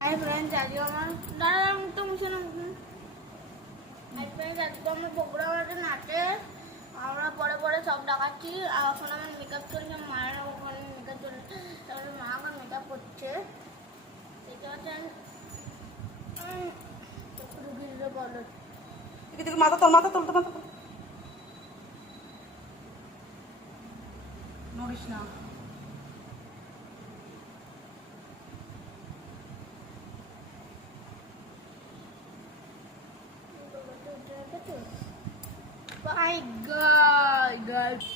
Hi friends, आज हमारा दादा तो मुझे ना हाय फ्रेंड्स, आज तो हमें प्रोग्राम আছে নাচে আমরা পরে পরে সব দেখাচ্ছি। আর এখন আমার মেকআপ চলছে, মায়ের ওখানে মেকআপ চলছে, তারপরে মা আমার মেকআপ করছে। এটা হচ্ছে রুগীর বলো এদিকে মাথা তোল, মাথা তোল, মাথা তোল, নড়িস না। Bye guys.